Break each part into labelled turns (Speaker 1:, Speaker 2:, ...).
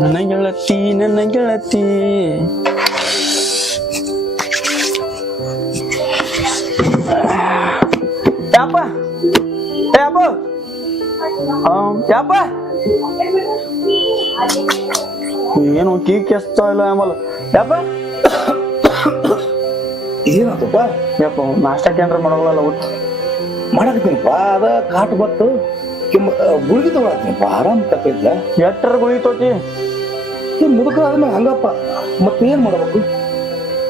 Speaker 1: ನನ್ನ ಗೆಳತಿ ನನ್ನ ಗೆಳತಿ ಯಾಪ ಏ ಅಪ್ಪ ಆಮ್, ಯಾಪ ಏನು ಕೀ ಕೆಸ್ತಾ ಇಲ್ಲ ಆಮೇಲೆ ಯಾಪ
Speaker 2: ಏನತ್ತಪ್ಪ
Speaker 1: ಯಪ್ಪ ನಾಷ್ಟಕ್ಕೆ ಏನ್ರ ಮಾಡೋಲ್ಲ ಒಟ್ಟು
Speaker 2: ಮಾಡಕತ್ತೀನಪ್ಪ ಅದ ಕಾಟ್ ಬತ್ತು ಕೆಮ್ಮ ಗುಳಿಗೆ ತಗೊಳತ್ತೀನಪ್ಪ ಆರಾಮ್ ತಪ್ಪಿದ್ಲ
Speaker 1: ಎಟ್ಟರ ಗುಳಿ ತೋತಿ
Speaker 2: ಮುದುಕ ಆದ್ಮೇಲೆ ಹಂಗಪ್ಪ. ಮತ್ತೆ ಏನ್ ಮಾಡ್ಬೇಕು?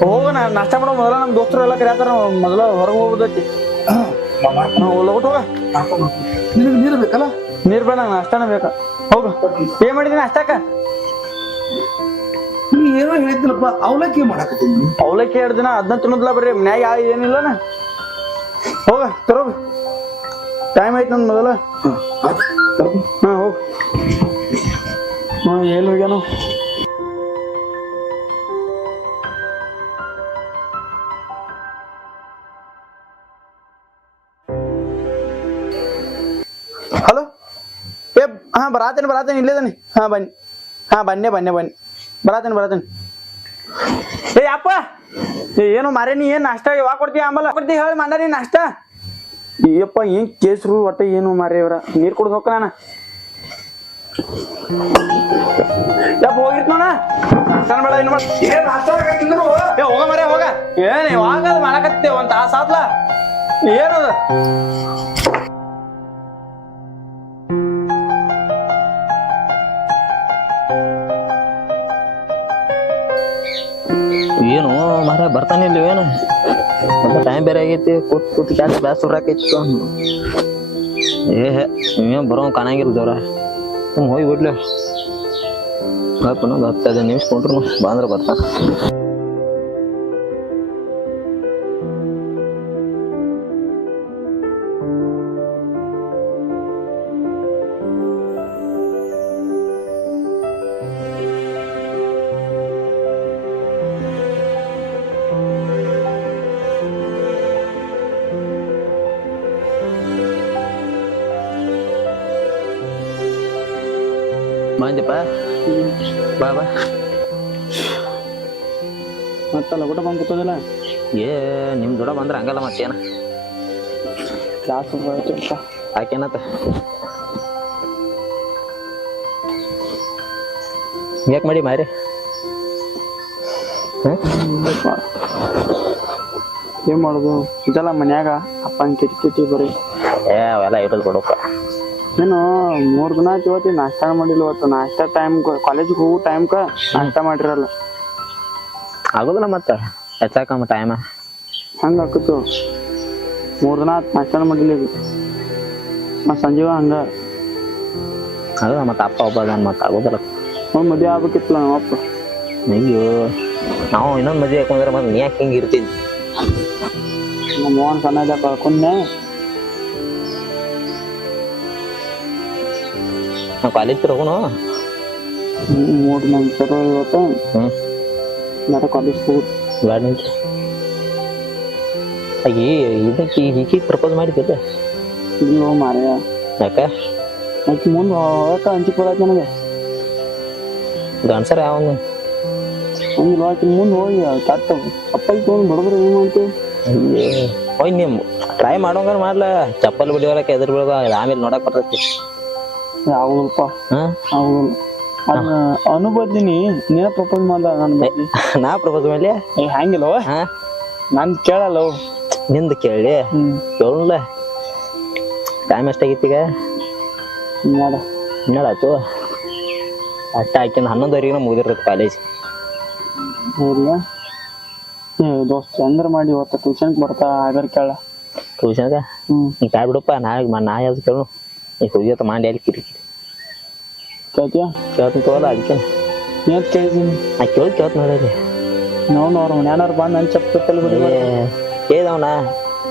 Speaker 1: ಹೋಗ ನಾ ನಾಷ್ಟ ಮಾಡೋ ಮೊದಲ ನಮ್ಮ ದೋಸ್ತರು ಎಲ್ಲ ಕರೆಯತ್ತಾರ ಮೊದಲ ಹೊರಗೆ ಹೋಗ್ಬೋದೈತಿ ನಾವು ಹೋಗ್ಬಿಟ್ಟು ಹೋಗ.
Speaker 2: ನಿನಗೆ ನೀರು ಬೇಕಲ್ಲ?
Speaker 1: ನೀರು ಬೇಡ ನಂಗೆ ನಾಷ್ಟಾನ ಬೇಕ. ಹೋಗ. ಏನ್ ಮಾಡಿದೀನಿ ನಾಷ್ಟಕ್ಕ
Speaker 2: ನೀ ಏನೋ ಹೇಳಿದ್ನಪ್ಪ ಅವಲಕ್ಕಿ ಮಾಡಕತ್ತೀನಿ.
Speaker 1: ಅವಲಕ್ಕಿ ಎರಡು ದಿನ ಅದನ್ನ ತಿನ್ನೋದಿಲ್ಲ ಬರ್ರಿ. ಮನ್ಯಾಗ ಏನಿಲ್ಲನ? ಹೋಗ ತರೋಗ. ಟೈಮ್ ಆಯ್ತು ನನ್ ಮೊದಲ. ಹಾ ಹೋಗಿ. ಹಾ ಎಲ್ಲಿ ಹೋಗ್ಯಾನು? ಹಲೋ ಏ ಹಾ ಬರಾತೇನೆ ಬರಾತೇನೆ ಇಲ್ಲೇದಾನೆ ಹಾ ಬನ್ನಿ. ಹಾ ಬನ್ನೆ ಬನ್ನೆ ಬನ್ನಿ. ಬರಾತೇನೆ ಬರಾತೇನೆ. ಏ ಅಪ್ಪ! ಏನು ಮಾರೇ ನೀ ಏನ್ ನಾಷ್ಟ? ಯಾವಾಗ ಕೊಡ್ತೀಯ ಆಮೇಲೆ ಕೊಡ್ತೀವಿ ಹೇಳಿ ಮಂಡಾರಿ ನಾಷ್ಟ. ಏಪ್ಪ ಏನ್ ಕೇಸರು ಒಟ್ಟ ಏನು ಮಾರಿ ಇವರ? ನೀರ್ ಕುಡ್ದು ಹೋಗ ನಾನು. ಯಪ್ಪ ಹೋಗಿತ್ ನೋಡ. ಸಣ್ಣ ಬೇಡ ಏನು ಏ ಹೋಗ ಮರೆ ಹೋಗ. ಏನ್ ಯಾವಾಗ ಅದು ಮಾಡಕತ್ತೆ ಒಂದ್ ತಾಸ ಆತ್ಲ. ಏನದ?
Speaker 3: ಏನು ಮಾರ ಬರ್ತಾನಿಲ್ಲ ಏನು ಮತ್ತೆ ಟೈಮ್ ಬೇರೆ ಆಗೈತಿ ಕೂತ್ ಕೂತ್ ಕ್ಯಾಸ್ ಬ್ಯಾಸ್ ಆಕೈತಿ ಏ ಏನು ಬರೋ ಕಾಣಂಗಿಲ್ಲ ಜೋರ ಹ್ಞೂ ಹೋಗಿ ಬಿಡ್ಲಿ ಗಪ್ಪನ ಒಂದು ಹತ್ತು ಹದಿನೈದು ನಿಮಿಷ ಕೊಂಡ್ರು ಬಂದ್ರೆ ಬರ್ತಾ ಬಂದಪ್ಪ ಬಾ ಬಾ.
Speaker 1: ಮತ್ತ ಲಗೋಟ ಬಂದು ಕೂತೋದಿಲ್ಲ?
Speaker 3: ಏ ನಿಮ್ಮ ದೊಡ ಬಂದ್ರೆ ಹಂಗಲ್ಲ ಮತ್ತೇನ?
Speaker 1: ಕ್ಲಾಸ್
Speaker 3: ಆಕೇನತ್ತ? ಯಾಕೆ ಮಾಡಿ ಮಾರಿ?
Speaker 1: ಏನ್ ಮಾಡುದು? ಇದೆಲ್ಲ ಮನ್ಯಾಗ ಅಪ್ಪನ ಕಿಟಕಿಟಿ ಬರೀ.
Speaker 3: ಏ ಅವೆಲ್ಲ ಇಡೋದು ಕೊಡಪ್ಪ
Speaker 1: ಏನು ಮೂರ್ ದಿನ ಆಯ್ತು ಇವತ್ತು ನಾಷ್ಟ ಮಾಡಿಲ್ಲ ಇವತ್ತು. ನಾಷ್ಟಾ ಟೈಮ್ ಕಾಲೇಜಿಗೆ ಹೋಗೋ ಟೈಮ್ಕ ನಾಷ್ಟಾ ಮಾಡಿರಲ್ಲ.
Speaker 3: ಆಗೋದಿಲ್ಲ ಮತ್ತೆ ಹೆಚ್ಚಾಕಮ್ಮ ಟೈಮ
Speaker 1: ಹಂಗ ಆಕತ್ತು. ಮೂರ್ ದಿನ ಆಯ್ತು ನಾಷ್ಟ ಮಾಡಿಲ್ಲ ಈಗ. ಮತ್ತು ಸಂಜೀವ ಹಂಗ.
Speaker 3: ಅದ ಮತ್ತೆ ಅಪ್ಪ ಒಬ್ಬ ಅದಾನ ಮತ್ತೆ ಆಗೋದಿಲ್ಲ.
Speaker 1: ಒಂದ್ ಮದ್ವೆ ಆಗ್ಬೇಕಿತ್ತಲ್ಲ ನಮ್ಮ ಅಪ್ಪ.
Speaker 3: ಅಯ್ಯೋ ನಾವು ಇನ್ನೊಂದು ಮದುವೆ ಹಾಕೊಂಡ್ರೆ ಮತ್ತೆ ನೀ ಯಾಕೆ ಹಿಂಗೆ ಇರ್ತೀನಿ?
Speaker 1: ನಮ್ಮ ಮೋಹನ್ ಸಣ್ಣ ಕಳ್ಕೊಂಡೆ
Speaker 3: ನಾವು ಕಾಲೇಜ್ ಹೋಗೋಣ.
Speaker 1: ಮೂರು ದಿನ ಇವತ್ತು. ಬೇರೆ ಕಾಲೇಜ್
Speaker 3: ಬ್ಯಾಡ ನಿಂತು ಆಗಿ ಇದಕ್ಕೆ ಈಗೀಗ ಪ್ರಪೋಸ್ ಮಾಡಿದ್ದೆ
Speaker 1: ಇಲ್ಲ ಮಾರ್ಯ.
Speaker 3: ಯಾಕೆ?
Speaker 1: ಆಕಿ ಮುಂದೆ ಹೋಗಕ್ಕ ಅಂಚಿ ಕೊಡಾಕ ನನಗೆ
Speaker 3: ಗಂಡ್ಸರ ಯಾವನು?
Speaker 1: ಹಂಗಿಲ್ಲ ಆಕಿ ಮುಂದೆ ಹೋಗಿ ಕಟ್ಟ ಅಪ್ಪಲ್ ತೊಗೊಂಡು ಬಡದ್ರ ಏನು ಮಾಡ್ತೀವಿ
Speaker 3: ಹೋಯ್ ನೀವು ಟ್ರೈ ಮಾಡೋಂಗಾರ ಮಾಡ್ಲ. ಚಪ್ಪಲ್ ಬಿಡಿಯೋಲಕ್ಕೆ ಎದುರು ಬೀಳೋದು ಆಮೇಲೆ ನೋಡಕ್ ಬರ್ತೈತಿ.
Speaker 1: ಆಗುದಿಲ್ಲಪ್ಪ
Speaker 3: ಹಾಂ
Speaker 1: ಆಗುದಿಲ್ಲ ಅದನ್ನ ಅನುಬದ್ದಿನಿ ನೀನ ಪ್ರಪೋಸ್ ಮಾಡ್ದ ನನ್ನ ಬಗ್ಗೆ
Speaker 3: ನಾ ಪ್ರಪೋಸ್ ಮಾಡ್ಲಿ?
Speaker 1: ಏ ಹಂಗಿಲ್ಲವ
Speaker 3: ಹಾಂ?
Speaker 1: ನಾನ್ ಕೇಳಲ್ಲ
Speaker 3: ನಿಂದ ಕೇಳಿ. ಕೇಳಲ್ಲ ಟೈಮ್ ಎಷ್ಟಾಗಿತ್ತು ಈಗ?
Speaker 1: ನೋಡ
Speaker 3: ಹನ್ನೆರಡು ಅಟ್ಟ ಹಾಕಿನ ಹನ್ನೊಂದುವರೆಗೆ ಮುಗಿದಿರ್ತೈತಿ ಕಾಲೇಜ್
Speaker 1: ಹೌದಾ ಏ ದೋಸ್ತ ಚಂದ್ರ ಮಾಡಿ ಇವತ್ತು ಟ್ಯೂಷನ್ ಬರ್ತಾ ಆಗಾರ ಕೇಳ.
Speaker 3: ಟ್ಯೂಷನ್ಗ
Speaker 1: ಹ್ಞೂ
Speaker 3: ನೀ ಕಾಯ್ ಬಿಡಪ್ಪ ನಾಳೆ ನಾ ಯಾವ್ದು ಕೇಳು. ಈಗ ಹೋಗ್ಯತ್ತ ಮಾಡಿ ಅಲ್ಲಿ ಕಿರಿಕಿ
Speaker 1: ಕೇಳ್ತೀಯ
Speaker 3: ಕೇಳ್ತೀನಿ ತಗೋಲ್ಲ ಅದಕ್ಕೆ
Speaker 1: ಏನ್ ಕೇಳಿದೀನಿ
Speaker 3: ಆ ಕೇಳಿ ಕೇಳ್ತ ನೋಡಿ
Speaker 1: ನೋಡ್ ಅವ್ರ ಮನ್ಯಾನವ್ರು ಬಂದು ನನ್ನ ಚಪ್ಪ ಚಪ್ಪಲ್ ಬಿಡಿ
Speaker 3: ಕೇಳ್ದವನ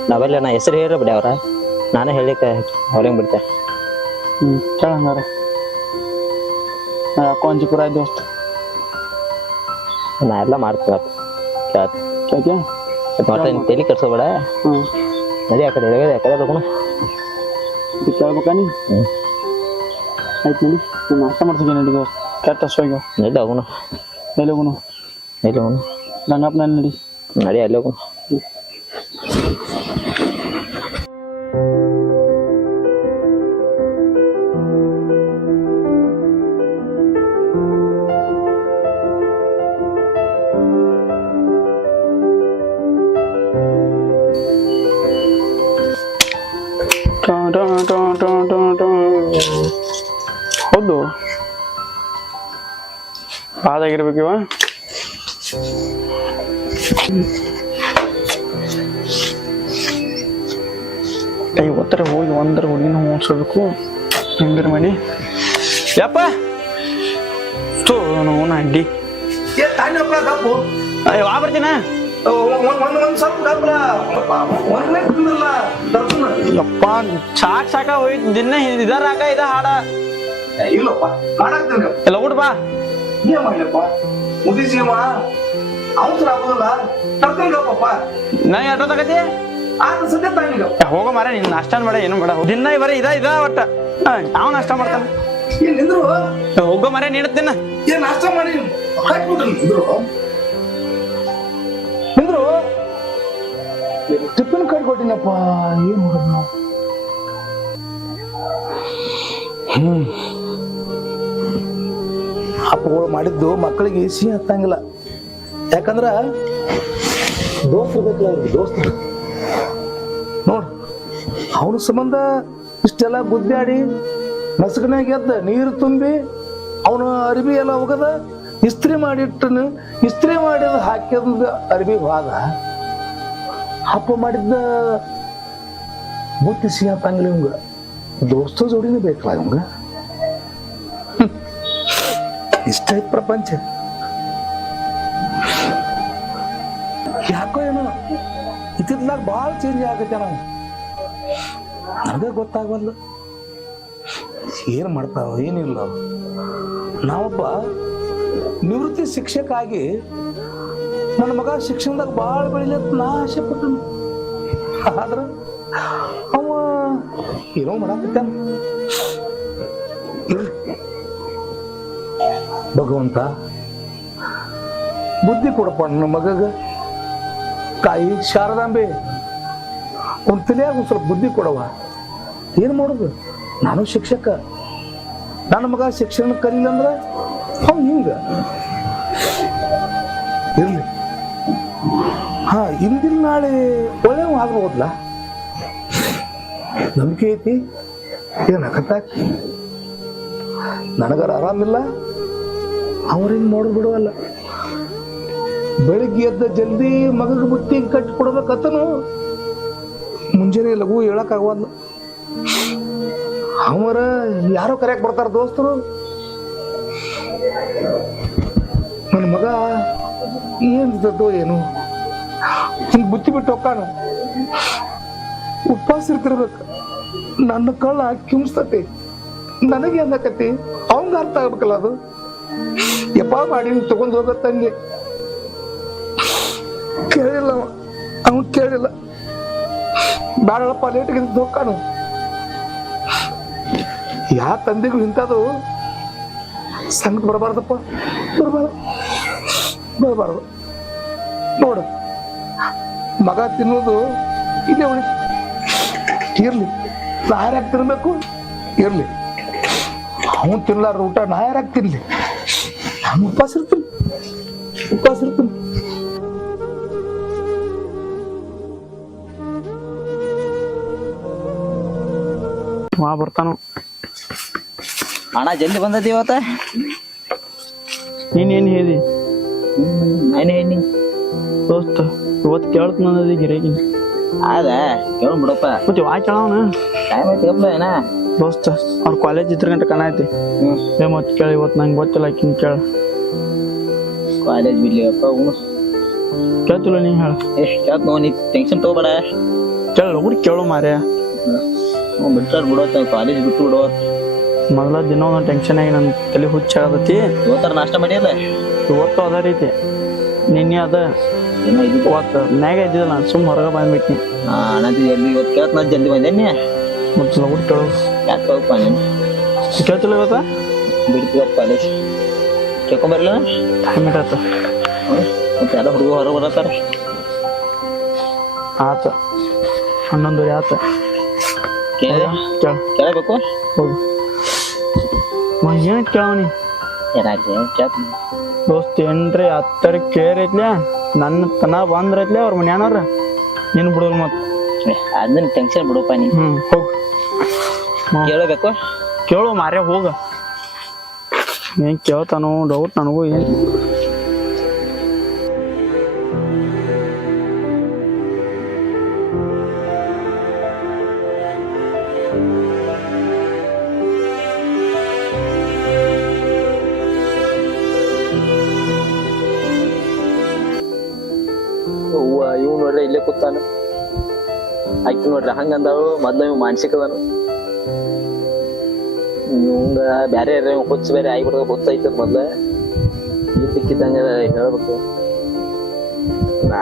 Speaker 3: ನಾವೆಲ್ಲ ನಾ ಹೆಸರು ಹೇಳಿ ಬಿಡಿ ಅವ್ರ ನಾನೇ ಹೇಳಿಕ್ಕೆ ಅವ್ರಿಗೆ ಬಿಡ್ತೆ
Speaker 1: ಹ್ಞೂ ಕೇಳ ಹಂಗಾರ ನಾ ಯಾಕೋ ಅಂಜಿಪುರ ಆಯ್ತು ದೋಸ್ತ
Speaker 3: ನಾ ಎಲ್ಲ ಮಾಡ್ತೀನಪ್ಪ ಕೇಳ್ತೀನಿ
Speaker 1: ಕೇಳ್ತೀಯ
Speaker 3: ಮತ್ತೆ ತಲೆ ಕೆಡ್ಸೋಬೇಡ
Speaker 1: ಹ್ಮ್
Speaker 3: ನಡಿ ಆ ಕಡೆ ಎಡಗಡೆ ಆ ಕಡೆ
Speaker 1: ಇದು ಕೇಳ್ಬೇಕಾ ನೀ
Speaker 3: ಹ್ಞೂ
Speaker 1: ಆಯ್ತು ನೋಡಿ. ನೀನು ಅರ್ಥ ಮಾಡ್ಸಿದ್ದೀನಿ ನಡಿ ಕೆಟ್ಟ ಹಸುವಾಗ
Speaker 3: ನಡಿ ಹೋಗೋಣ
Speaker 1: ಎಲ್ಲಿ ಹೋಗೋಣ
Speaker 3: ಎಲ್ಲಿ ಹೋಗೋಣ
Speaker 1: ರಂಗಪ್ಪನ ನಡಿ.
Speaker 3: ನಡಿ ಅಲ್ಲಿ ಹೋಗೋಣ
Speaker 1: ಬಾದಾಗಿರ್ಬೇಕು ಇವ? ಐವತ್ತರ ಹೋಗಿ ಒಂದರ ಹುಡುಗಿನ ಹೋಗ್ಸೋಬೇಕು ಹೆಂಗರ ಮನೆ. ಯಪ್ಪ ತೋ ನೋನ ಅಡ್ಡಿ. ಅಯ್ಯ ವಾ ಬರ್ತೀನ? ಯಪ್ಪ ಸಾಕ್ ಸಾಕ ಹೋಯ್ತು. ದಿನ ಇದಾರ ಹಾಕ ಇದ ಹಾಡ.
Speaker 2: ಇಲ್ಲಪ್ಪ
Speaker 1: ಊಟ ಬಾ.
Speaker 2: ಏನ್ ಮಾಡ್ಲಪ್ಪ ಮುದಿಸೀಮ ಅವಸರ ಆಗೋದಿಲ್ಲ. ಗಪ್ಪಪ್ಪ
Speaker 1: ನಾ ಎಷ್ಟೋ ತಗತಿ
Speaker 2: ಆತ ಸದ್ಯ ತಾನಿ
Speaker 1: ಹೋಗೋ ಮಾರ ನಿನ್ನ ನಾಷ್ಟ ಬೇಡ ಏನು ಮಾಡ ದಿನ ಬರೀ ಇದ ಇದ ಒಟ್ಟ. ನಾವು ನಾಷ್ಟ ಮಾಡ್ತಾನೆ?
Speaker 2: ಏನ್ ನಿಂದ್ರು?
Speaker 1: ಹೋಗೋ ಮಾರ ನೀಡ್ತೀನ
Speaker 2: ಏನ್ ನಾಷ್ಟ ಮಾಡಿ? ಹಾಕ್ಬಿಟ್ರಿ ನಿಂದ್ರು. ನಿಂದ್ರು? ಟಿಫಿನ್ ಕಾರ್ಡ್ ಕೊಟ್ಟಿನಪ್ಪ. ಏನ್ ಮಾಡೋದು ಹ್ಮ್. ಅಪ್ಪಗಳು ಮಾಡಿದ್ದು ಮಕ್ಕಳಿಗೆ ಸಿಹಿ ಹತ್ತಂಗಿಲ್ಲ ಯಾಕಂದ್ರ ದೋಸ್ತ ಬೇಕಲ್ಲ ದೋಸ್ತರು ನೋಡ್, ಅವನ ಸಂಬಂಧ ಇಷ್ಟೆಲ್ಲ ಗುದ್ದಾಡಿ ನಸಕನಾಗ ಎದ್ದ ನೀರು ತುಂಬಿ ಅವನ ಅರಿವಿ ಎಲ್ಲ ಹೋಗದ ಇಸ್ತ್ರಿ ಮಾಡಿಟ್ಟನು, ಇಸ್ತ್ರಿ ಮಾಡಿದ ಹಾಕಿದ ಅರಿವಿ ಭಾಗ ಹಪ್ಪ ಮಾಡಿದ್ದ ಬುತ್ತಿ ಸಿಹಿ ಹತ್ತಂಗಿಲ್ಲ ಇವಂಗ. ದೋಸ್ತ ಜೋಡಿನೇ ಬೇಕಲ್ಲ ಇವಂಗ. ಇಷ್ಟ ಪ್ರಪಂಚ ಯಾಕೋ ಏನೋ ಇತ್ತಿತ್ಲಾಗ ಭಾಳ ಚೇಂಜ್ ಆಗತ್ತೆ ನಾವು ನನಗೆ ಗೊತ್ತಾಗವಲ್ಲ ಏನು ಮಾಡ್ತಾವ ಏನಿಲ್ಲ. ನಾವೊಬ್ಬ ನಿವೃತ್ತಿ ಶಿಕ್ಷಕ ಆಗಿ ನನ್ನ ಮಗ ಶಿಕ್ಷಣದಾಗ ಭಾಳ ಬೆಳಿಲಿ ಅಂತ ನಾ ಆಸೆ ಪಟ್ಟನು ಆದ್ರ ಅವ ಏನೋ ಮಾಡಾಕತ್ತಾನ. ಭಗವಂತ ಬುದ್ಧಿ ಕೊಡಪ್ಪ ನನ್ನ ಮಗಗ. ತಾಯಿ ಶಾರದಾಂಬೆ, ಒಂದು ತಲೆಯಾಗ ಒಂದು ಸ್ವಲ್ಪ ಬುದ್ಧಿ ಕೊಡವ ಏನು ಮಾಡೋದು? ನಾನು ಶಿಕ್ಷಕ. ನನ್ನ ಮಗ ಶಿಕ್ಷಣ ಕಲಿಲ್ಲ ಅಂದ್ರೆ ಅವ್ನು ಹಿಂಗ. ಇರಲಿ. ಹಾಂ, ಇಂದಿನ ನಾಳೆ ಒಳ್ಳೆವ ಆಗ್ಬೋದಲ್ಲ ನಂಬಿಕೆ ಐತಿ? ಏನಕತ್ತ ನನಗಾರ ಆರಾಮಿಲ್ಲ? ಅವ್ರೇನ್ ನೋಡ್ ಬಿಡುವಲ್ಲ. ಬೆಳಿಗ್ಗೆ ಎದ್ದ ಜಲ್ದಿ ಮಗಗ ಬುತ್ತಿ ಕಟ್ಟಿ ಕೊಡ್ಬೇಕತ್ತನು ಮುಂಜಾನೆ ಲಘು ಹೇಳಕ್ಕಾಗವಲ್ಲ ಅವರ ಯಾರೋ ಕರೆಯಕ್ ಬರ್ತಾರ ದೋಸ್ತರು. ನನ್ನ ಮಗ ಏನ್ ದೊಡ್ಡ ಏನು. ಬುತ್ತಿ ಬಿಟ್ಟು ಹೋಗ್ಕಾನ ಉಪವಾಸ ಇರ್ತಿರ್ಬೇಕು. ನನ್ನ ಕಳ್ಳ ಕಿಮ್ಸ್ತತಿ ನನಗೆ ಅನ್ನಕತಿ. ಅವಂಗ ಅರ್ಥ ಆಗ್ಬೇಕಲ್ಲ ಅದು. ಯಪ್ಪ ಮಾಡಿ ಹೋಗೋ ತಂದೆ ಕೇಳಿಲ್ಲ ಅವನು ಕೇಳಿಲ್ಲ. ಬೇಡಪ್ಪ ಲೇಟ್ಗೆ ಹೋಗ್ಕಾನು ಯಾ ತಂದೆಗೂ ಇಂಥದ್ದು? ಸಂಕಟ ಬರಬಾರ್ದಪ್ಪ. ಬರಬಾರ್ದು. ಬರಬಾರ್ದು. ನೋಡು, ಮಗ ತಿನ್ನೋದು ಇಲ್ಲೇ ಉಳಿ. ಇರ್ಲಿ. ನಾ ಯಾರ್ಯಾಕೆ ತಿನ್ಬೇಕು? ಇರ್ಲಿ. ಅವನು ತಿನ್ಲಾರ ಊಟ ನಾ ಯಾರ್ಯಾಗ ತಿನ್ಲಿ. ನಾನು ಉಪವಾಸ ಇರ್ತೀನಿ ಉಪವಾಸ ಇರ್ತೀನಿ
Speaker 1: ಮಾ ಬರ್ತಾನು.
Speaker 3: ಅಣ್ಣ ಜಲ್ದಿ ಬಂದದಿ ಇವತ್ತ?
Speaker 1: ನೀನೇನು ಏನ್ ಹೇಳಿ?
Speaker 3: ನಾನು ಹೇಳಿ.
Speaker 1: ದೋಸ್ತ ಇವತ್ತು ಕೇಳ್ತ ನಂದದಿ ಗಿರೇಗಿ
Speaker 3: ಅದ ಕೇಳ ಬಿಡಪ್ಪ.
Speaker 1: ಮತ್ತೆ ವಾಯ್ ಕೇಳವನ
Speaker 3: ಟೈಮ್ ಐತಿ ಏನ?
Speaker 1: ದೋಸ್ತ ಅವ್ರ ಕಾಲೇಜ್ ಇದ್ರ ಗಂಟೆ ಕಣ ಐತಿ.
Speaker 3: ಹ್ಮ್.
Speaker 1: ಏ ಮತ್ತೆ ಕೇಳಿ ಇವತ್ತು ನಂಗೆ ಗೊತ್ತಿಲ್ಲ ಆಕಿನ್ ಕೇಳ.
Speaker 3: ಕಾಲೇಜ್ ಬಿಡ್ಲಿಗಪ್ಪ ಉಣ್
Speaker 1: ಕೇಳ್ತಿಲ್ಲ ನೀ ಹೇಳ?
Speaker 3: ಎಷ್ಟು ಕೇಳ್ತ ನೋ ನೀ ಟೆನ್ಷನ್ ತಗೋಬೇಡ.
Speaker 1: ಕೇಳ ಹುಡುಗಿ ಕೇಳು ಮಾರ್ಯ
Speaker 3: ನಾವು ಬಿಟ್ಟಾರ ಬಿಡೋತ್ತ ಕಾಲೇಜ್ ಬಿಟ್ಟು ಬಿಡೋತ್
Speaker 1: ಮೊದಲ ದಿನ ಒಂದೊಂದು ಟೆನ್ಷನ್ ಆಗಿ ನನ್ನ ತಲೆ ಹುಚ್ಚಾಗತೈತಿ
Speaker 3: ಇವತ್ತರ ನಾಷ್ಟ ಮಾಡಿಯಲ್ಲ
Speaker 1: ಇವತ್ತು ಅದ ರೀತಿ. ನಿನ್ನೆ ಅದ.
Speaker 3: ಏನೋ ಇದ್ದಿದ್ದು
Speaker 1: ಇವತ್ತು ಮ್ಯಾಗ ಇದ್ದಿದ್ದಲ್ಲ ಸುಮ್ ಹೊರಗೆ ಬಂದ್ಬಿಟ್ನಿ.
Speaker 3: ಅಣ್ಣಂತ ಜಲ್ದಿ ಇವತ್ತು ಕೇಳತ್ ನಾ ಜಲ್ದಿ ಬಂದೇನಿ
Speaker 1: ಮತ್ತೆ ಲಗುಡ್ ಕೇಳು
Speaker 3: ಯಾಕೆ ಹೋಗಪ್ಪ ನೀನು
Speaker 1: ಕೇಳ್ತಿಲ್ಲ ಇವತ್ತ
Speaker 3: ಬಿಡ್ತೀವಪ್ಪ ಕಾಲೇಜ್ ಕೇಳ್ಕೊಂಬರ್ಲ
Speaker 1: ಟೈಮ್ ಇಟ್ಟ
Speaker 3: ಮತ್ತೆ ಎಲ್ಲ ಹುಡುಗ ಹೊರಗೆ ಬರತ್ತಾರ.
Speaker 1: ಆತ. ಹನ್ನೊಂದುವರೆ ಆತ.
Speaker 3: ಕೇಳ.
Speaker 1: ಕೇಳು.
Speaker 3: ಕೇಳಬೇಕು?
Speaker 1: ಹೋಗು ಏನು ಕೇಳವನಿ
Speaker 3: ಏನಾಗ್ಲಿ ಕೇಳ್ತೀನಿ
Speaker 1: ದೋಸ್ತ್ ಏನ್ರಿ ಹತ್ತರ ಕೇರ್ ಐತ್ಲೆ? ನನ್ನ ತನ ಬಂದ್ರ ಐತ್ಲೆ ಅವ್ರ ಮನ್ಯಾನವ್ರ? ನೀನು ಬಿಡೋಲ್ ಮತ್ತೆ
Speaker 3: ಅದನ್ನ ಟೆನ್ಷನ್ ಬಿಡೋಪ್ಪ ನೀ
Speaker 1: ಹ್ಮ್ ಹೋಗ್.
Speaker 3: ಕೇಳಬೇಕು?
Speaker 1: ಕೇಳು ಮಾರ್ಯ ಹೋಗ. ಏನ್ ಕೇಳ್ತಾನೋ ಡೌಟ್ ನನಗೂ ಏನ್.
Speaker 3: ಇವ್ ನೋಡ್ರಿ ಇಲ್ಲೇ ಕೂತಾನ. ಆಯ್ತು ನೋಡ್ರಿ ಹಂಗ ಅಂದಾಳು ಮೊದ್ಲ ಇವ್ ಮಾನಸಿಕ ಅದಾನ ಇವಂಗ ಬ್ಯಾರೆ ಯಾರ ಹುಚ್ಚ ಬೇರೆ ಆಗಿಬಿಡ್ದ ಗೊತ್ತೈತದ ಮೊದ್ಲ. ಇದ್ದಕ್ಕಿದ್ದಂಗ ಹೇಳ್ಬೇಕು. ನಾ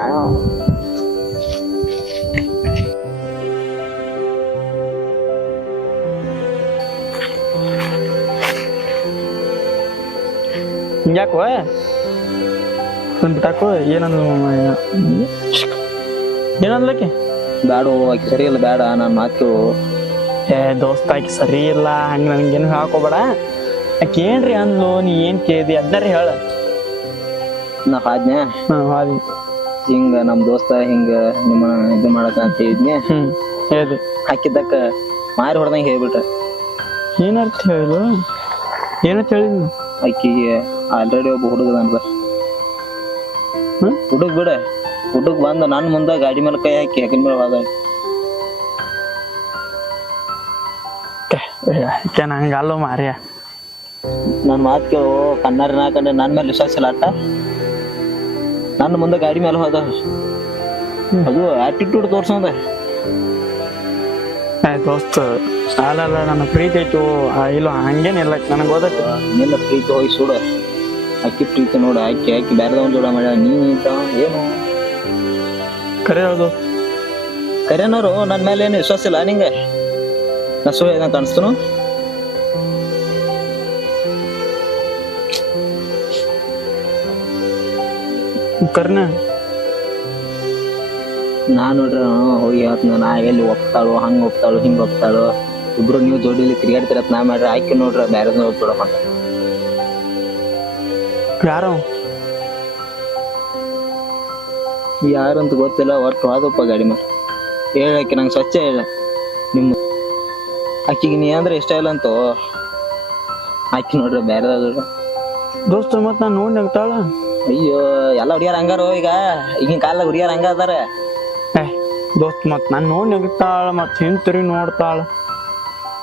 Speaker 1: ಹಿಂಗ್ಯಾಕೋ? ಬಿಟ್ಟಾಕೋ ಏನಂದ ಏನಂದ್ಲಕ್ಕೆ
Speaker 3: ಬ್ಯಾಡ ಆಕಿ ಸರಿ ಇಲ್ಲ ಬ್ಯಾಡ ನಾನು ಮಾತು ಕೇಳು
Speaker 1: ಏ ದೋಸ್ತ ಆಕಿ ಸರಿ ಇಲ್ಲ ಹಂಗ ನನ್ಗೇನು ಹಾಕೋಬೇಡ ಆಕೆ ಏನ್ರಿ ಅಂದ್ಲು ನೀ ಏನ್ ಕೇಳ್ದಿ ಅದನ್ನ ಹೇಳ.
Speaker 3: ನಾ ಹಾದ್ನ್ಯಾ?
Speaker 1: ಹಾದಿ.
Speaker 3: ಹಿಂಗ ನಮ್ ದೋಸ್ತ ಹಿಂಗ ನಿಮ್ಮ ಇದು ಮಾಡಕ ಅಂತ ಹೇಳಿದ್ನಿ
Speaker 1: ಹೇಳಿ ಹೇಳ್ದೆ.
Speaker 3: ಹಾಕಿದ್ದಕ್ಕ ಮಾರಿ ಹೊಡ್ದಂಗ ಹೇಳ್ಬಿಟ್ರ.
Speaker 1: ಏನರ್ಥ ಹೇಳಿದ್ರು ಏನಂತ ಹೇಳಿದ್ನು?
Speaker 3: ಆಕಿಗೆ ಆಲ್ರೆಡಿ ಒಬ್ಬ ಹುಡುಗ ಅಂತ
Speaker 1: ಹ್ಮ್?
Speaker 3: ಹುಡುಗ ಬಿಡ. ಹುಡುಗ ಬಂದ ನನ್ನ ಮುಂದೆ ಗಾಡಿ ಮೇಲೆ ಕೈ ಹಾಕಿ ಯಾಕಿನ ಮೇಲೆ ಹೋದ
Speaker 1: ಯಾಕೆ ನಂಗೆ ಅಲ್ಲೋ ಮಾರ್ಯ
Speaker 3: ನನ್ ಮಾತು ಕೇಳು ಕಣ್ಣಾರ ನಾಕಂಡೆ ನನ್ನ ಮೇಲೆ ವಿಶ್ವಾಸ ಇಲ್ಲ ಅಟ್ಟ ನನ್ನ ಮುಂದೆ ಗಾಡಿ ಮೇಲೆ ಹೋದ. ಅದು ಆಟಿಟ್ಯೂಡ್ ತೋರ್ಸಂದ.
Speaker 1: ದೋಸ್ತ ಅಲ್ಲಲ್ಲ ನನ್ನ ಪ್ರೀತಿ ಐತು ಇಲ್ಲ ಹಂಗೇನಿಲ್ಲ ನನಗೆ ಓದಕ್ಕೆ
Speaker 3: ನಿನ್ನ ಪ್ರೀತಿ ಹೋಗಿ ಸುಡ. ಅಕ್ಕಿ ಪ್ರೀತಿ ನೋಡು ಅಕ್ಕಿ ಆಕಿ ಬೇರೆದವನ್ ಜೋಡ ಮಾಡ ನೀ ಇಂತ ಏನು?
Speaker 1: ಕರೆ ಹೇಳೋದು
Speaker 3: ಕರೆನೋರು ನನ್ ಮೇಲೆ ಏನು ವಿಶ್ವಾಸ ಇಲ್ಲ ನಿಂಗೆ? ನಾ ಏನಂತ ಕಾಣಿಸ್ತನು
Speaker 1: ಕರ್ನ
Speaker 3: ನಾ ನೋಡ್ರಿ ಹೋಗಿ ಹೇಳ್ತೀನಿ. ನಾ ಎಲ್ಲಿ ಒಪ್ತಾಳು ಹಂಗ ಒಪ್ತಾಳು ಹಿಂಗ ಒಪ್ತಾಳು. ಇಬ್ರು ನೀವು ಜೋಡಿಲಿ ತಿರ್ಗಾಡ್ತಿರತ್ ನಾ ಮಾಡ್ರಿ ಆಯ್ಕೆ ನೋಡ್ರಿ ಬೇರೆ ಅಂತ.
Speaker 1: ಯಾರು?
Speaker 3: ಅಂತ ಗೊತ್ತಿಲ್ಲ ಒಟ್ಟು ಹೋದಪ್ಪ ಗಾಡಿ ಮೇಲೆ. ಹೇಳಕ್ಕೆ ನಂಗೆ ಸ್ವಚ್ಛ ಹೇಳ. ಆಕಿಗೆ ನೀ ಅಂದ್ರೆ ಇಷ್ಟ ಇಲ್ಲ ಅಂತೋ. ಆಕಿ ನೋಡ್ರಿ ಬೇರೆದಾದ್ರು
Speaker 1: ದೋಸ್ತ ಮತ್ತೆ ನಾನು ನೋಡಿ ನಗ್ತಾಳ
Speaker 3: ಅಯ್ಯೋ ಎಲ್ಲ ಹುಡುಗಿಯರ್ ಹಂಗಾರು ಈಗ. ಈಗಿನ ಕಾಲದಾಗ ಹುಡುಗಿಯರ್ ಹಂಗ ಅದಾರ.
Speaker 1: ದೋಸ್ತ್ ಮತ್ತೆ ನಾನು ನೋಡಿ ನಗ್ತಾಳ ಮತ್ತೆ ಹಿಂತಿರಿ ನೋಡ್ತಾಳ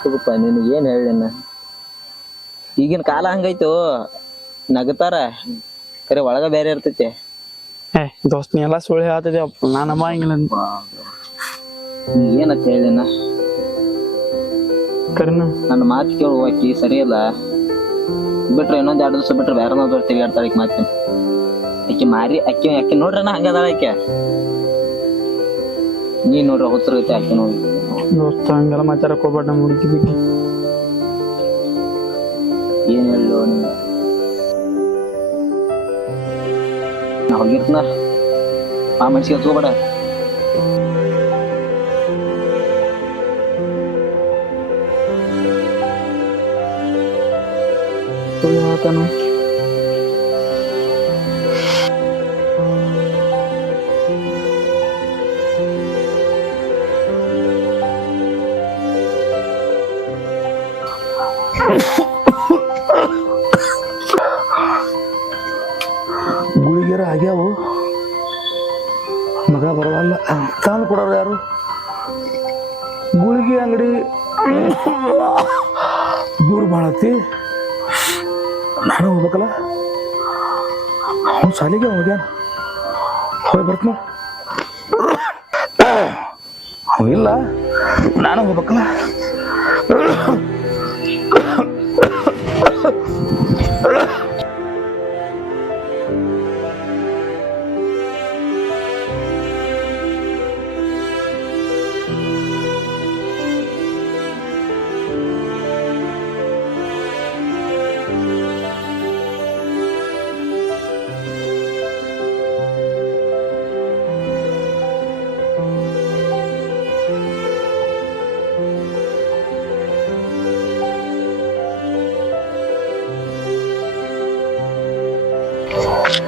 Speaker 3: ತಗೋಪ್ಪ ನಿನಗೆ ಏನ್ ಹೇಳಿನ ಈಗಿನ ಕಾಲ ಹಂಗೈತು? ನಗತಾರ. ಕರೆ ಒಳಗ ಬೇರೆ ಇರ್ತೈತಿ.
Speaker 1: ಏ ದೋಸ್ತ್ ನೀ ಎಲ್ಲ ಸುಳ್ಳು ಹೇಳ್ತಿದ್ದೆ ನಾನು ಅಮ್ಮಂಗಿಲ್ಲ
Speaker 3: ನೀ ಏನಂತ ಹೇಳಿನ?
Speaker 1: ಕರ್ನ.
Speaker 3: ನನ್ನ ಮಾತು ಕೇಳು ಆಕಿ ಸರಿ ಇಲ್ಲ ಬಿಟ್ರೆ ಇನ್ನೊಂದು ಎರಡು ದಿವಸ ಬಿಟ್ರೆ ಬೇರೆ ನೋಡ್ರಿ ಎರಡು ಈಕಿ ಮಾತು ಆಕಿ ಮಾರಿ ಅಕ್ಕಿ ಅಕ್ಕಿ ನೋಡ್ರಣ ಹಂಗದಾಳ ಆಕೆ. ನೀ ನೋಡ್ರಿ ಅವಸರ ಐತೆ ಆಕೆ ನೋಡಿ.
Speaker 1: ದೋಸ್ತ ಹಂಗೆಲ್ಲ ಮಾತಾಡಕ್ ಹೋಗ್ಬೇಡ ನಮ್ಮ ಹುಡುಗಿ ಬಗ್ಗೆ.
Speaker 3: ಏನ್ ಹೇಳು ನಿಂಗ ನಾ ಹೋಗಿರ್ತನ? ಆ ಮನ್ಸಿಗೆ ಹಚ್ಕೋಬೇಡ
Speaker 1: ಸುಳ್ಳು
Speaker 2: ಅವ್ನು ಶಾಲೆಗೆ ಹೋಗ್ಯಾನ. ಹೋಗಿ ಬರ್ತ ಇಲ್ಲ ನಾನು ಹೋಗ್ಬೇಕಲ್ಲ.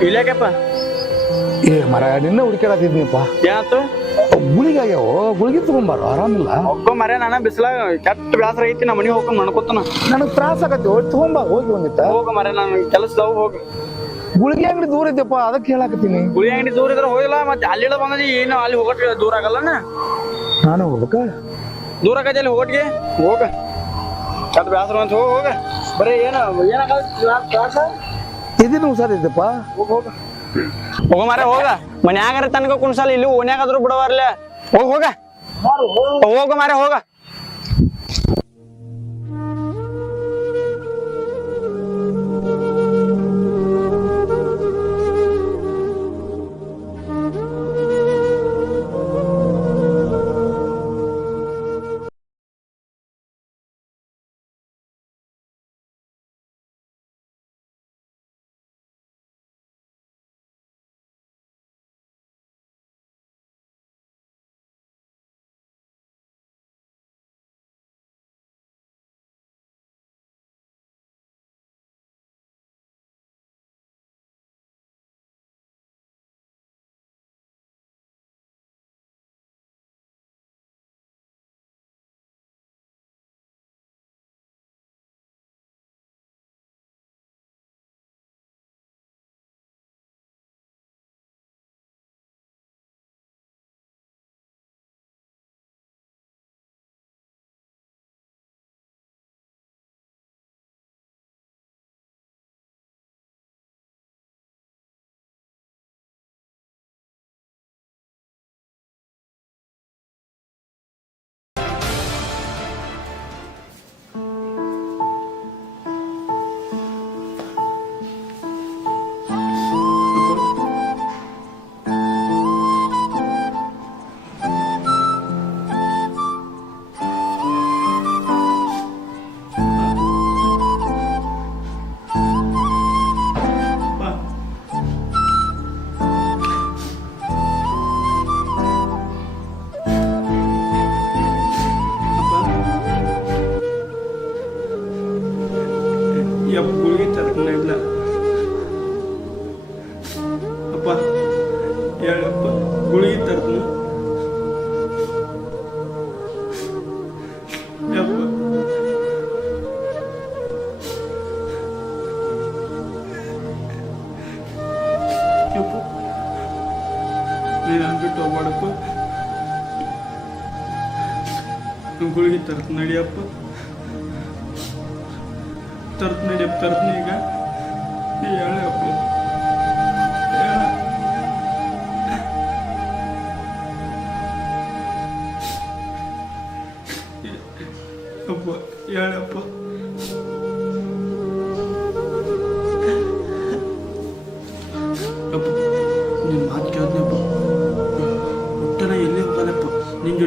Speaker 1: ಇಲ್ಲೇಕಪ್ಪ
Speaker 2: ಏ ಮರ ನಿನ್ನ ಹುಡುಕಾಡತ್ತಿದ್ನಿಪ್ಪ
Speaker 1: ಏನಾಯ್ತು
Speaker 2: ಗುಳಿಗೆ ಆಗ್ಯಾವ ಗುಳಿಗೆ ತಗೊಂಬಾರ ಆರಾಮಿಲ್ಲ.
Speaker 1: ಒಬ್ಬ ಮರ ನಾನು ಬಿಸಿಲಾಗ ಕೆಟ್ಟ ಬ್ಯಾಸರ ಐತಿ ನಮ್ಮ ಮನೆಗೆ ಹೋಗ್ಕೊಂಡ್ ಮಣ್ಕೋತಾನ.
Speaker 2: ನನಗೆ ತ್ರಾಸ ಆಗತ್ತೆ ಹೋಗಿ ತಗೊಂಬಾ ಹೋಗಿ ಒಂದಿತ್ತ
Speaker 1: ಹೋಗ ಮರ ನಾನು ಕೆಲಸದವ್ ಹೋಗಿ.
Speaker 2: ಗುಳಿಗೆ ಅಂಗಡಿ ದೂರ ಇದ್ದಪ್ಪ ಅದಕ್ಕೆ ಹೇಳಾಕತ್ತೀನಿ.
Speaker 1: ಗುಳಿ ಅಂಗಡಿ ದೂರ ಇದ್ರೆ ಹೋಗಿಲ್ಲ ಮತ್ತೆ ಅಲ್ಲಿ ಬಂದದಿ ಏನು ಅಲ್ಲಿ ಹೋಗಟ್ಗೆ ದೂರ ಆಗಲ್ಲನ
Speaker 2: ನಾನು ಹೋಗ್ಬೇಕ?
Speaker 1: ದೂರ ಆಗತ್ತೆ ಅಲ್ಲಿ ಹೋಗಟ್ಗೆ ಹೋಗ. ಕೆಟ್ಟ ಬ್ಯಾಸರ ಅಂತ ಹೋಗ ಹೋಗ. ಬರೀ ಏನ ಏನಾಗ
Speaker 2: ಇದನ್ನು ಹುಷಾರಿದ್ದಪ್ಪ
Speaker 1: ಹೋಗ ಮಾರೆ ಹೋಗ. ಮನ್ಯಾಗಾರ ತನಕ ಕುಣ್ಸಲ್ಲ, ಇಲ್ಲಿ ಓನ್ಯಾಗಾದ್ರೂ ಬಿಡವಾರ್ಲೆ. ಹೋಗ ಹೋಗ. ಹೋಗ ಮಾರೇ ಹೋಗ.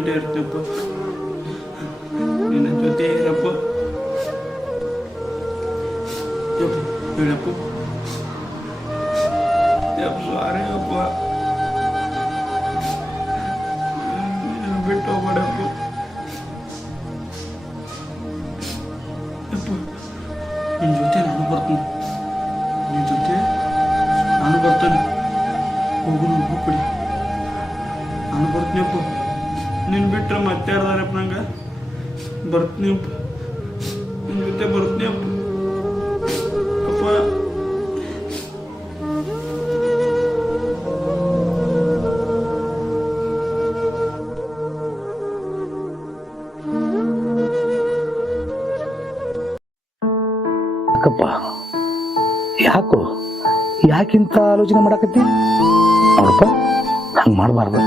Speaker 4: ನಿನ್ನ ಜೊತೆ ಇರ್ತೀಯಪ್ಪ ನಿನ್ನ ಬರ್ತೀನಪ್ಪ ನಿನ್ನ ಜೊತೆ ಬರ್ತೀನಿ ಅಪ್ಪ.
Speaker 2: ಅಪ್ಪ. ಯಾಕೋ? ಯಾಕಿಂತ ಆಲೋಚನೆ ಮಾಡಾಕತ್ತಿ? ನೋಡಪ್ಪ, ಹಂಗ ಮಾಡಬಾರ್ದು.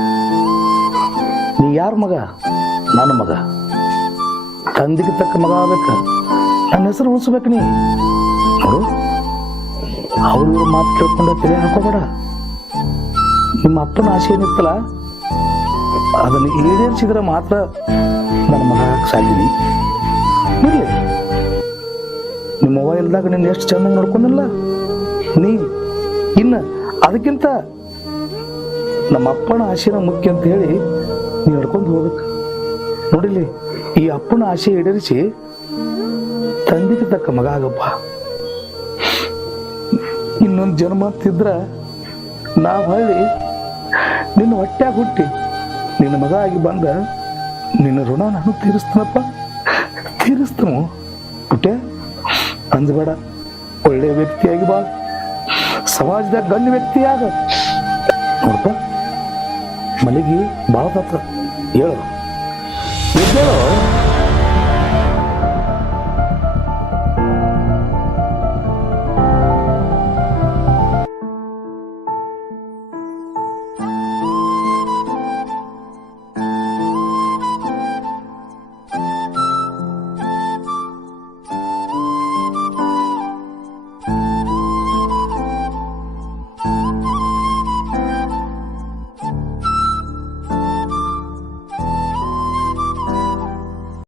Speaker 2: ನೀ ಯಾರ ಮಗ? ನನ್ನ ಮಗ. ತಂದೆಗೆ ತಕ್ಕ ಮಗ ಆಗ್ಬೇಕ? ನನ್ನ ಹೆಸರು ಉಳಿಸ್ಬೇಕು ನೀ. ನೋಡು ಅವ್ರ ಇವ್ರ ಮಾತು ಕೇಳ್ಕೊಂಡು ತಲೆ ಹಾಕೋಬೇಡ. ನಿಮ್ಮ ಅಪ್ಪನ ಆಸೆ ಏನಿತ್ತಲ್ಲ ಅದನ್ನು ಈಡೇರಿಸಿದ್ರೆ ಮಾತ್ರ ನನ್ನ ಮಗ ಸಾಧ್ಯನಿ ಇರ್ಲಿ. ನಿಮ್ಮ ಅವ್ವ ಇಲ್ದಾಗ ನಿನ್ನ ಎಷ್ಟು ಚೆನ್ನಾಗಿ ನೋಡ್ಕೊಂಡಿಲ್ಲ? ನೀ, ಇನ್ನು ಅದಕ್ಕಿಂತ ನಮ್ಮ ಅಪ್ಪನ ಆಶೀನ ಮುಖ್ಯ ಅಂತ ಹೇಳಿ ನೀ ನಡ್ಕೊಂಡು ಹೋಗ್ಬೇಕು. ನೋಡಿಲಿ ಈ ಅಪ್ಪನ ಆಸೆ ಈಡೇರಿಸಿ ತಂದೆಗೆ ತಕ್ಕ ಮಗ ಆಗಪ್ಪ. ಇನ್ನೊಂದು ಜನ್ಮ ಅಂತಿದ್ರ ನಾ ಹೊಳ್ಳಿ ನಿನ್ನ ಹೊಟ್ಯಾಗ ಹುಟ್ಟಿ ನಿನ್ನ ಮಗ ಆಗಿ ಬಂದ ನಿನ್ನ ಋಣ ನಾನು ತೀರಿಸ್ತೀನಪ್ಪ. ತೀರಿಸ್ತನು? ಪುಟ್ಟೆ ಅಂಜಬೇಡ. ಒಳ್ಳೆ ವ್ಯಕ್ತಿಯಾಗಿ ಬಾ. ಸಮಾಜದಾಗ ಗಣ್ಯ ವ್ಯಕ್ತಿಯಾಗ ನೋಡಪ್ಪ ಮಲಗಿ ಭಾಳ ಹೇಳು. ಎದ್ದೇಳು